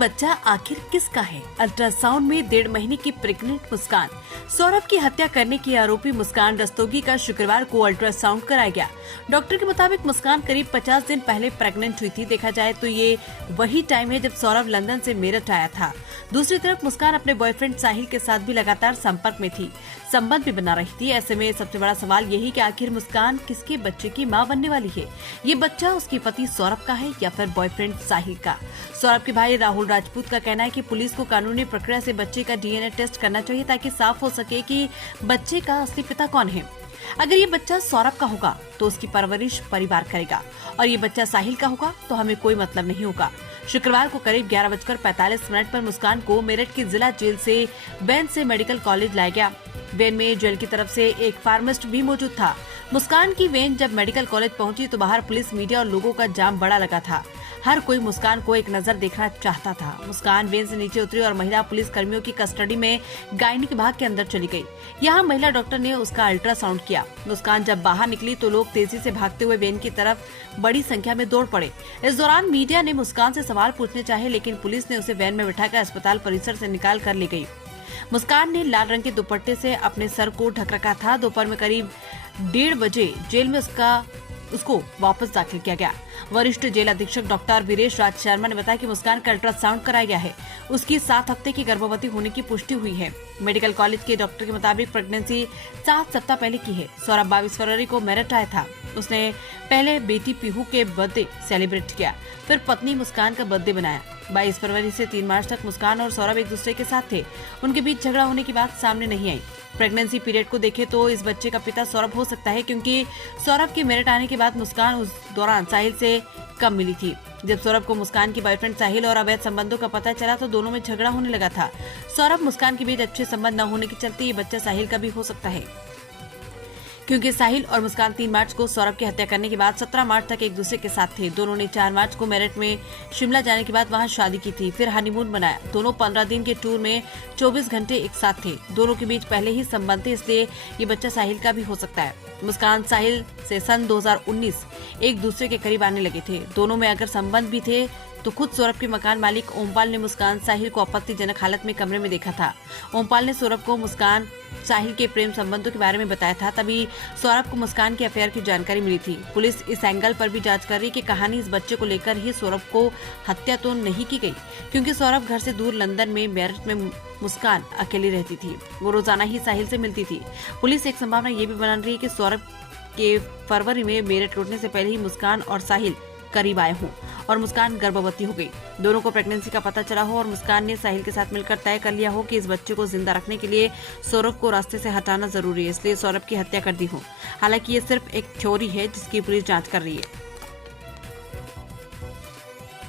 बच्चा आखिर किसका है? अल्ट्रासाउंड में 1.5 महीने की प्रेग्नेंट मुस्कान। सौरभ की हत्या करने की आरोपी मुस्कान रस्तोगी का शुक्रवार को अल्ट्रासाउंड कराया गया। डॉक्टर के मुताबिक मुस्कान करीब 50 दिन पहले प्रेग्नेंट हुई थी। देखा जाए तो ये वही टाइम है जब सौरभ लंदन से मेरठ आया था। दूसरी तरफ मुस्कान अपने बॉयफ्रेंड साहिल के साथ भी लगातार संपर्क में थी, संबंध भी बना रही थी। ऐसे में सबसे बड़ा सवाल यही कि आखिर मुस्कान किसके बच्चे की मां बनने वाली है? ये बच्चा उसके पति सौरभ का है या फिर बॉयफ्रेंड साहिल का? सौरभ के भाई राहुल राजपूत का कहना है कि पुलिस को कानूनी प्रक्रिया से बच्चे का डीएनए टेस्ट करना चाहिए ताकि साफ हो सके कि बच्चे का असली पिता कौन है। अगर ये बच्चा सौरभ का होगा तो उसकी परवरिश परिवार करेगा और ये बच्चा साहिल का होगा तो हमें कोई मतलब नहीं होगा। शुक्रवार को करीब 11:45 पर मुस्कान को मेरठ की जिला जेल से वैन से मेडिकल कॉलेज लाया गया। वैन में जेल की तरफ से एक फार्मासिस्ट भी मौजूद था। मुस्कान की वैन जब मेडिकल कॉलेज पहुंची तो बाहर पुलिस, मीडिया और लोगों का जाम बड़ा लगा था। हर कोई मुस्कान को एक नजर देखना चाहता था। मुस्कान वैन से नीचे उतरी और महिला पुलिस कर्मियों की कस्टडी में गायनिक विभाग के अंदर चली गई। यहाँ महिला डॉक्टर ने उसका अल्ट्रासाउंड किया। मुस्कान जब बाहर निकली तो लोग तेजी से भागते हुए वैन की तरफ बड़ी संख्या में दौड़ पड़े। इस दौरान मीडिया ने मुस्कान से सवाल पूछने चाहे, लेकिन पुलिस ने उसे वैन में बिठाकर अस्पताल परिसर से निकाल कर ले गई। मुस्कान ने लाल रंग के दुपट्टे से अपने सर को ढक रखा था। दोपहर में करीब 1:30 बजे जेल में उसको वापस दाखिल किया गया। वरिष्ठ जेल अधीक्षक डॉक्टर वीरेश राज शर्मा ने बताया कि मुस्कान का अल्ट्रासाउंड कराया गया है। उसकी 7 हफ्ते की गर्भवती होने की पुष्टि हुई है। मेडिकल कॉलेज के डॉक्टर के मुताबिक प्रेगनेंसी 7 सप्ताह पहले की है। सौरभ 22 फरवरी को मेरठ आया था। उसने पहले बेटी पीहू के बर्थडे सेलिब्रेट किया, फिर पत्नी मुस्कान का बर्थडे बनाया। 22 फरवरी से 3 मार्च तक मुस्कान और सौरभ एक दूसरे के साथ थे। उनके बीच झगड़ा होने की बात सामने नहीं आई। प्रेगनेंसी पीरियड को देखें तो इस बच्चे का पिता सौरभ हो सकता है, क्योंकि सौरभ के मेरठ आने के बाद मुस्कान उस दौरान साहिल से कम मिली थी। जब सौरभ को मुस्कान की बॉयफ्रेंड साहिल और अवैध संबंधों का पता चला तो दोनों में झगड़ा होने लगा था। सौरभ मुस्कान के बीच अच्छे संबंध न होने के चलते ये बच्चा साहिल का भी हो सकता है, क्योंकि साहिल और मुस्कान 3 मार्च को सौरभ की हत्या करने के बाद 17 मार्च तक एक दूसरे के साथ थे। दोनों ने 4 मार्च को मेरठ में शिमला जाने के बाद वहां शादी की थी, फिर हनीमून मनाया। दोनों 15 दिन के टूर में 24 घंटे एक साथ थे। दोनों के बीच पहले ही संबंध थे, इसलिए ये बच्चा साहिल का भी हो सकता है। मुस्कान साहिल से सन 2019 एक दूसरे के करीब आने लगे थे। दोनों में अगर संबंध भी थे तो खुद सौरभ के मकान मालिक ओमपाल ने मुस्कान साहिल को आपत्तिजनक हालत में कमरे में देखा था। ओमपाल ने सौरभ को मुस्कान साहिल के प्रेम संबंधों के बारे में बताया था, तभी सौरभ को मुस्कान के अफेयर की जानकारी मिली थी। पुलिस इस एंगल पर भी जांच कर रही कि कहानी इस बच्चे को लेकर ही सौरभ को हत्या तो नहीं की गई, क्योंकि सौरभ घर से दूर लंदन में मेरठ में मुस्कान अकेली रहती थी। वो रोजाना ही साहिल से मिलती थी। पुलिस एक संभावना ये भी बना रही है कि सौरभ के फरवरी में मेरठ लौटने से पहले ही मुस्कान और साहिल करीब आए हों और मुस्कान गर्भवती हो गई। दोनों को प्रेगनेंसी का पता चला हो और मुस्कान ने साहिल के साथ मिलकर तय कर लिया हो कि इस बच्चे को जिंदा रखने के लिए सौरभ को रास्ते से हटाना जरूरी है, इसलिए सौरभ की हत्या कर दी हो। हालांकि ये सिर्फ एक थ्योरी है जिसकी पुलिस जांच कर रही है।